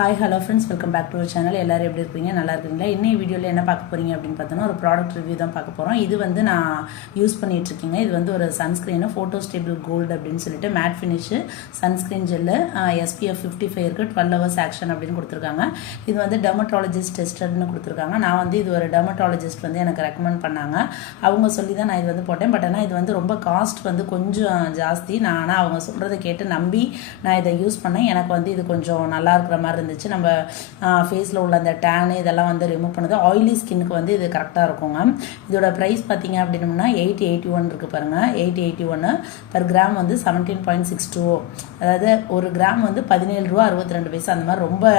Hi hello friends, welcome back to our channel. எல்லாரும் எப்படி இருக்கீங்க? நல்லா இருக்கீங்களா? இன்னும் வீடியோவில் என்ன பார்க்க போகிறீங்க அப்படின்னு பார்த்தோன்னா ஒரு ப்ராடக்ட் ரிவ்யூ தான் பார்க்க போகிறோம். இது வந்து நான் யூஸ் பண்ணிகிட்ருக்கீங்க. இது வந்து ஒரு சன்ஸ்க்ரீனு ஃபோட்டோ ஸ்டேபிள் கோல்டு அப்படின்னு சொல்லிட்டு mat finish sunscreen gel SPF 55 இருக்குது, 12 hours ஆக்ஷன் அப்படின்னு கொடுத்துருக்காங்க. இது வந்து டெர்மட்டாலஜிஸ்ட் டெஸ்டட்னு கொடுத்துருக்காங்க. நான் வந்து இது ஒரு டெர்மட்டாலஜிஸ்ட் வந்து எனக்கு ரெக்கமெண்ட் பண்ணாங்க. அவங்க சொல்லி தான் நான் இது வந்து போட்டேன். பட் ஆனால் இது வந்து ரொம்ப காஸ்ட் வந்து கொஞ்சம் ஜாஸ்தி. நான் ஆனால் அவங்க சொல்கிறத கேட்டு நம்பி நான் இதை யூஸ் பண்ணேன். எனக்கு வந்து இது கொஞ்சம் நல்லா இருக்கிற மாதிரி இருந்துச்சு. நம்ம ஃபேஸில் உள்ள அந்த டேனு இதெல்லாம் வந்து ரிமூவ் பண்ணுது. ஆயிலி ஸ்கின்னுக்கு வந்து இது கரெக்டாக இருக்குங்க. இதோட ப்ரைஸ் பார்த்தீங்க அப்படின்னோம்னா 881 இருக்குது பாருங்கள். 881 per கிராம் வந்து 17.62. அதாவது ஒரு கிராம் வந்து 17 ரூபா 62 பைசா. அந்த மாதிரி ரொம்ப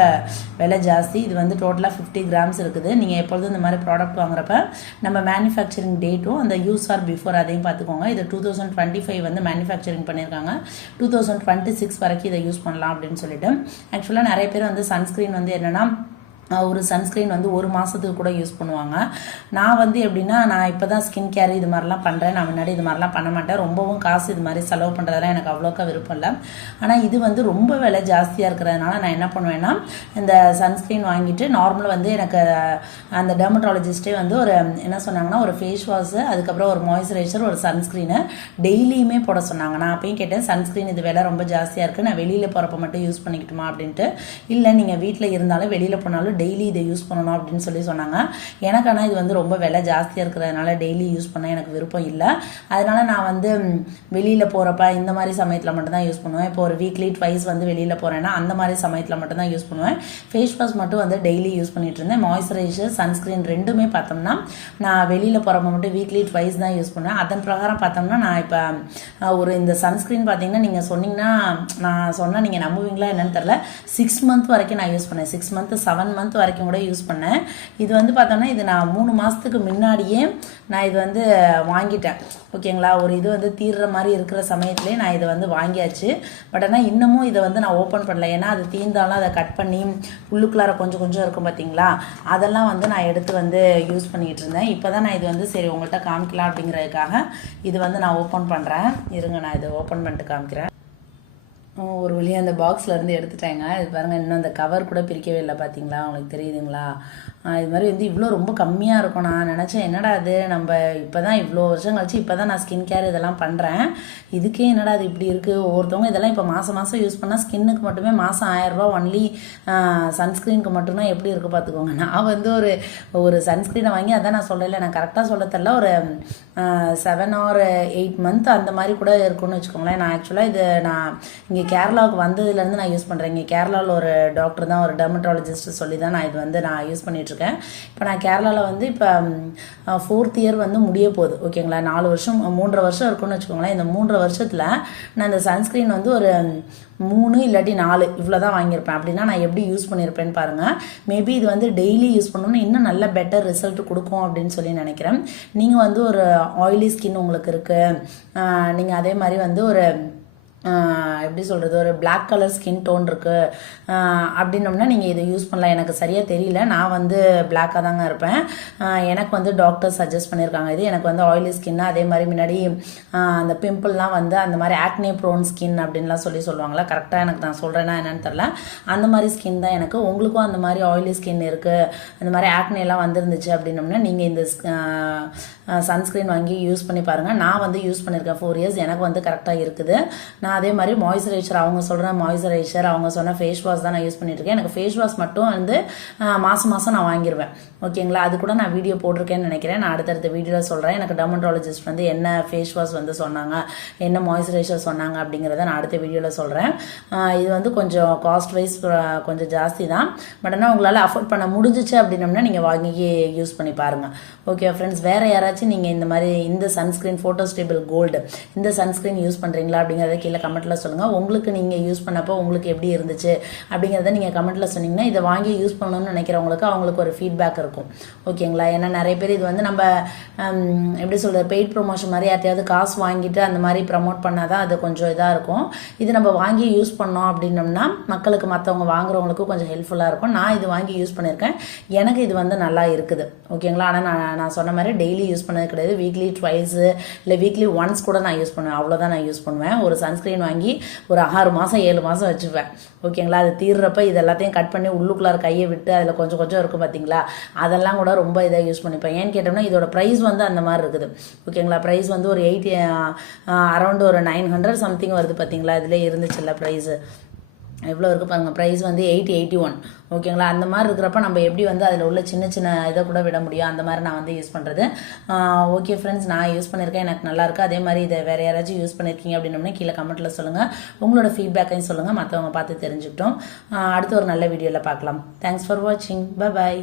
விலை ஜாஸ்தி. இது வந்து டோட்டலாக 50 கிராம்ஸ் இருக்குது. நீங்கள் எப்பொழுதும் இந்த மாதிரி ப்ராடக்ட் வாங்குறப்ப நம்ம மேனுஃபேக்சரிங் டேட்டும் அந்த யூஸ் ஆர் பிஃபோர் அதையும் பார்த்துக்கோங்க. இது 2025 வந்து மேனுஃபேக்சரிங் பண்ணியிருக்காங்க. 2026 வரைக்கும் இதை யூஸ் பண்ணலாம் அப்படின்னு சொல்லிட்டு. ஆக்சுவலாக நிறைய பேர் வந்து சன்ஸ்க்ரீன் வந்து என்னென்னா ஒரு சன்ஸ்க்ரீன் வந்து ஒரு மாதத்துக்கு கூட யூஸ் பண்ணுவாங்க. நான் வந்து எப்படின்னா, நான் இப்போ தான் ஸ்கின் கேர் இது மாதிரிலாம் பண்ணுறேன். நான் முன்னாடி இது மாதிரிலாம் பண்ண மாட்டேன். ரொம்பவும் காசு இது மாதிரி செலவு பண்ணுறதெல்லாம் எனக்கு அவ்வளோக்கா விருப்பம் இல்லை. ஆனால் இது வந்து ரொம்ப விலை ஜாஸ்தியாக இருக்கிறதுனால நான் என்ன பண்ணுவேன்னா, இந்த சன்ஸ்க்ரீன் வாங்கிட்டு நார்மலாக வந்து எனக்கு அந்த டெர்மட்டாலஜிஸ்ட்டே வந்து ஒரு என்ன சொன்னாங்கன்னா, ஒரு ஃபேஸ் வாஷு, அதுக்கப்புறம் ஒரு மாய்ஸ்சரைசர், ஒரு சன்ஸ்க்ரீனு டெய்லியுமே போட சொன்னாங்க. நான் அப்பயும் கேட்டேன், சன்ஸ்க்ரீன் இது விலை ரொம்ப ஜாஸ்தியாக இருக்குது, நான் வெளியில் போகிறப்ப மட்டும் யூஸ் பண்ணிக்கிட்டுமா அப்படின்ட்டு. இல்லை, நீங்கள் வீட்டில் இருந்தாலும் வெளியில் போனாலும் டெய்லி இதை யூஸ் பண்ணணும் அப்படின்னு சொல்லி சொன்னாங்க. எனக்கு ஆனால் இது வந்து ரொம்ப விலை ஜாஸ்தியாக இருக்கிறதுனால டெய்லி யூஸ் பண்ண எனக்கு விருப்பம் இல்லை. அதனால் நான் வந்து வெளியில் போகிறப்ப இந்த மாதிரி சமயத்தில் மட்டும்தான் யூஸ் பண்ணுவேன். இப்போ ஒரு வீக்லி ட்வைஸ் வந்து வெளியில் போகிறேன்னா அந்த மாதிரி சமயத்தில் மட்டும்தான் யூஸ் பண்ணுவேன். ஃபேஸ் வாஷ் மட்டும் வந்து டெய்லி யூஸ் பண்ணிட்டு இருந்தேன். மாய்ஸ்சரைசர், சன்ஸ்க்ரீன் ரெண்டுமே பார்த்தோம்னா நான் வெளியில் போகிறப்ப மட்டும் வீக்லி ட்வைஸ் தான் யூஸ் பண்ணுவேன். அதன் பிரகாரம் பார்த்தோம்னா நான் இப்போ ஒரு இந்த சன்ஸ்க்ரீன் பார்த்தீங்கன்னா, நீங்கள் சொன்னீங்கன்னா நான் சொன்னால் நீங்கள் நம்புவீங்களா என்னன்னு தெரில, 6 months வரைக்கும் நான் யூஸ் பண்ணேன். 6 months 7 months வரைக்கும் கூட யூஸ் பண்ணேன். இது வந்து பார்த்தோம்னா இது நான் 3 மாதத்துக்கு முன்னாடியே நான் இது வந்து வாங்கிட்டேன். ஓகேங்களா? ஒரு இது வந்து தீர்ற மாதிரி இருக்கிற சமயத்துலேயே நான் இதை வந்து வாங்கியாச்சு. பட் ஆனால் இன்னமும் இதை வந்து நான் ஓப்பன் பண்ணல. ஏன்னா அது தீர்ந்தாலும் அதை கட் பண்ணி உள்ளுக்குள்ளார கொஞ்சம் கொஞ்சம் இருக்கும் பார்த்தீங்களா, அதெல்லாம் வந்து நான் எடுத்து வந்து யூஸ் பண்ணிகிட்டு இருந்தேன். இப்போ தான் நான் இது வந்து சரி உங்கள்கிட்ட காமிக்கலாம் அப்படிங்கிறதுக்காக இது வந்து நான் ஓப்பன் பண்ணுறேன். இருங்க, நான் இதை ஓப்பன் பண்ணிட்டு காமிக்கிறேன். ஒரு வழியாக அந்த பாக்ஸ்லேருந்து எடுத்துட்டாங்க. இது பாருங்கள், இன்னும் அந்த கவர் கூட பிரிக்கவே இல்லை. பார்த்தீங்களா? உங்களுக்கு தெரியுதுங்களா? இது மாதிரி வந்து இவ்வளோ ரொம்ப கம்மியாக இருக்கும். நான் நினச்சேன், என்னடா அது நம்ம இப்போ தான் இவ்வளோ வருஷம் கழிச்சு இப்போ தான் நான் ஸ்கின் கேர் இதெல்லாம் பண்ணுறேன், இதுக்கே என்னடா அது இப்படி இருக்குது. ஒவ்வொருத்தவங்க இதெல்லாம் இப்போ மாதம் யூஸ் பண்ணால் ஸ்கின்னுக்கு மட்டுமே மாதம் 1000 ரூபா ஒன்லி சன்ஸ்க்ரீனுக்கு மட்டும்தான் எப்படி இருக்குது பார்த்துக்கோங்க. நான் வந்து ஒரு சன்ஸ்க்ரீனை வாங்கி, அதான் நான் சொல்லலை, நான் கரெக்டாக சொல்ல தெரில, ஒரு 7 or 8 months அந்த மாதிரி கூட இருக்குன்னு வச்சுக்கோங்களேன். நான் ஆக்சுவலாக இது நான் இங்கே கேரளாவுக்கு வந்ததுலேருந்து நான் யூஸ் பண்ணுறேன். இங்கே கேரளாவில் ஒரு டாக்டர் தான், ஒரு டெர்மட்டாலஜிஸ்ட் சொல்லி தான் நான் இது வந்து நான் யூஸ் பண்ணிகிட்ருக்கேன். இப்போ நான் கேரளாவில் வந்து இப்போ 4th year வந்து முடிய போகுது. ஓகேங்களா? 4 வருஷம் 3.5 வருஷம் இருக்குன்னு வச்சுக்கோங்களேன். இந்த 3.5 வருஷத்தில் நான் இந்த சன்ஸ்க்ரீன் வந்து ஒரு 3 இல்லாட்டி 4 இவ்வளோ தான் வாங்கியிருப்பேன். அப்படின்னா நான் எப்படி யூஸ் பண்ணியிருப்பேன்னு பாருங்கள். மேபி இது வந்து டெய்லி யூஸ் பண்ணணும்னா இன்னும் நல்ல பெட்டர் ரிசல்ட் கொடுக்கும் அப்படின்னு சொல்லி நினைக்கிறேன். நீங்கள் வந்து ஒரு ஆயிலி ஸ்கின் உங்களுக்கு இருக்குது, நீங்கள் அதே மாதிரி வந்து ஒரு எப்படி சொல்கிறது, ஒரு பிளாக் கலர் ஸ்கின் டோன் இருக்குது அப்படின்னோம்னா நீங்கள் இதை யூஸ் பண்ணலாம். எனக்கு சரியாக தெரியல, நான் வந்து பிளாக்காக தாங்க இருப்பேன். எனக்கு வந்து டாக்டர் சஜஸ்ட் பண்ணியிருக்காங்க. இது எனக்கு வந்து ஆயிலி ஸ்கின்னு, அதே மாதிரி முன்னாடி அந்த பிம்பிள்லாம் வந்து அந்த மாதிரி ஆக்னே ப்ரோன் ஸ்கின் அப்படின்லாம் சொல்லுவாங்களா, கரெக்டாக எனக்கு நான் சொல்கிறேன்னா என்னன்னு தெரில, அந்த மாதிரி ஸ்கின் தான் எனக்கு. உங்களுக்கும் அந்த மாதிரி ஆயிலி ஸ்கின் இருக்குது, அந்த மாதிரி ஆக்னேலாம் வந்துருந்துச்சு அப்படின்னோம்னா நீங்கள் இந்த சன்ஸ்க்ரீன் வாங்கி யூஸ் பண்ணி பாருங்கள். நான் வந்து யூஸ் பண்ணியிருக்கேன் 4 years, எனக்கு வந்து கரெக்டாக இருக்குது. நான் அதே மாதிரி மாய்ஸ்சரைசர், அவங்க சொல்கிற மாய்ஸ்சரைசர், அவங்க சொன்ன ஃபேஸ் வாஷ் தான் நான் யூஸ் பண்ணிட்டு இருக்கேன். எனக்கு ஃபேஸ் வாஷ் மட்டும் வந்து மாதம் நான் வாங்கிடுவேன். ஓகேங்களா? அது கூட நான் வீடியோ போட்டிருக்கேன்னு நினைக்கிறேன். நான் அடுத்தடுத்த வீடியோவில் சொல்கிறேன். எனக்கு டெர்மட்டாலஜிஸ்ட் வந்து என்ன ஃபேஸ் வாஷ் வந்து சொன்னாங்க, என்ன மாய்ஸ்சரைசர் சொன்னாங்க அப்படிங்கிறத நான் அடுத்த வீடியோவில் சொல்கிறேன். இது வந்து கொஞ்சம் காஸ்ட் வைஸ் கொஞ்சம் ஜாஸ்தி தான். பட் ஆனால் உங்களால் அஃபோர்ட் பண்ண முடிஞ்சிச்சு அப்படின்னோம்னா நீங்கள் வாங்கி யூஸ் பண்ணி பாருங்கள். ஓகே ஃப்ரெண்ட்ஸ், வேறு யாராச்சும் நீங்கள் இந்த மாதிரி இந்த சன்ஸ்க்ரீன் ஃபோட்டோ ஸ்டேபிள் கோல்டு இந்த சன்ஸ்க்ரீன் யூஸ் பண்ணுறீங்களா அப்படிங்கிறத கீழே கமெண்ட்டில் சொல்லுங்கள். உங்களுக்கு நீங்கள் யூஸ் பண்ணப்போ உங்களுக்கு எப்படி இருந்துச்சு அப்படிங்கிறத நீங்கள் கமெண்ட்டில் சொன்னீங்கன்னா இதை வாங்கி யூஸ் பண்ணணும்னு நினைக்கிறவங்களுக்கு அவங்களுக்கு ஒரு ஃபீட்பேக் இருக்கும். ஓகேங்களா? ஏன்னா நிறைய பேர் இது வந்து நம்ம எப்படி சொல்கிறது, பெய்ட் ப்ரொமோஷன் மாதிரி யார்ட்டையாவது காசு வாங்கிட்டு அந்த மாதிரி ப்ரமோட் பண்ணால் தான் அது கொஞ்சம் இதாக இருக்கும். இது நம்ம வாங்கி யூஸ் பண்ணோம் அப்படின்னோம்னா மக்களுக்கு, மற்றவங்க வாங்குறவங்களுக்கும் கொஞ்சம் ஹெல்ப்ஃபுல்லாக இருக்கும். நான் இது வாங்கி யூஸ் பண்ணியிருக்கேன், எனக்கு இது வந்து நல்லா இருக்குது. ஓகேங்களா? ஆனால் நான் சொன்ன மாதிரி டெய்லி யூஸ் பண்ணது கிடையாது. வீக்லி ட்வைஸு இல்லை வீக்லி ஒன்ஸ் கூட நான் யூஸ் பண்ணுவேன். அவ்வளோதான் நான் யூஸ் பண்ணுவேன். ஒரு சன்ஸ்க்ரீன் சன்ஸ்க்ரீன் வாங்கி ஒரு 6 மாதம் 7 மாதம் வச்சுப்பேன். ஓகேங்களா, அது தீர்றப்ப இது எல்லாத்தையும் கட் பண்ணி உள்ளுக்குள்ளார கையை விட்டு அதில் கொஞ்சம் கொஞ்சம் இருக்கும் பார்த்தீங்களா, அதெல்லாம் கூட ரொம்ப இதாக யூஸ் பண்ணிப்பேன். ஏன்னு கேட்டோம்னா இதோட ப்ரைஸ் வந்து அந்த மாதிரி இருக்குது. ஓகேங்களா, ப்ரைஸ் வந்து ஒரு அரௌண்ட் ஒரு 900 சம்திங் வருது பார்த்தீங்களா, இதில் இருந்துச்சுல்ல ப்ரைஸு எவ்வளோ இருக்குது பாருங்கள். ப்ரைஸ் வந்து 881. ஓகேங்களா, அந்த மாதிரி இருக்கிறப்ப நம்ம எப்படி வந்து அதில் உள்ள சின்ன சின்ன இதை கூட விட முடியும், அந்த மாதிரி நான் வந்து யூஸ் பண்ணுறது. ஓகே ஃப்ரெண்ட்ஸ், நான் யூஸ் பண்ணியிருக்கேன், எனக்கு நல்லாயிருக்கு. அதே மாதிரி இதை வேறு யாராச்சும் யூஸ் பண்ணியிருக்கீங்க அப்படின்னோம்னா கீழே கமெண்ட்டில் சொல்லுங்கள். உங்களோட ஃபீட்பேக்கையும் சொல்லுங்கள், மற்றவங்க பார்த்து தெரிஞ்சுக்கிட்டோம். அடுத்து ஒரு நல்ல வீடியோவில் பார்க்கலாம். தேங்க்ஸ் ஃபார் வாட்சிங். பை.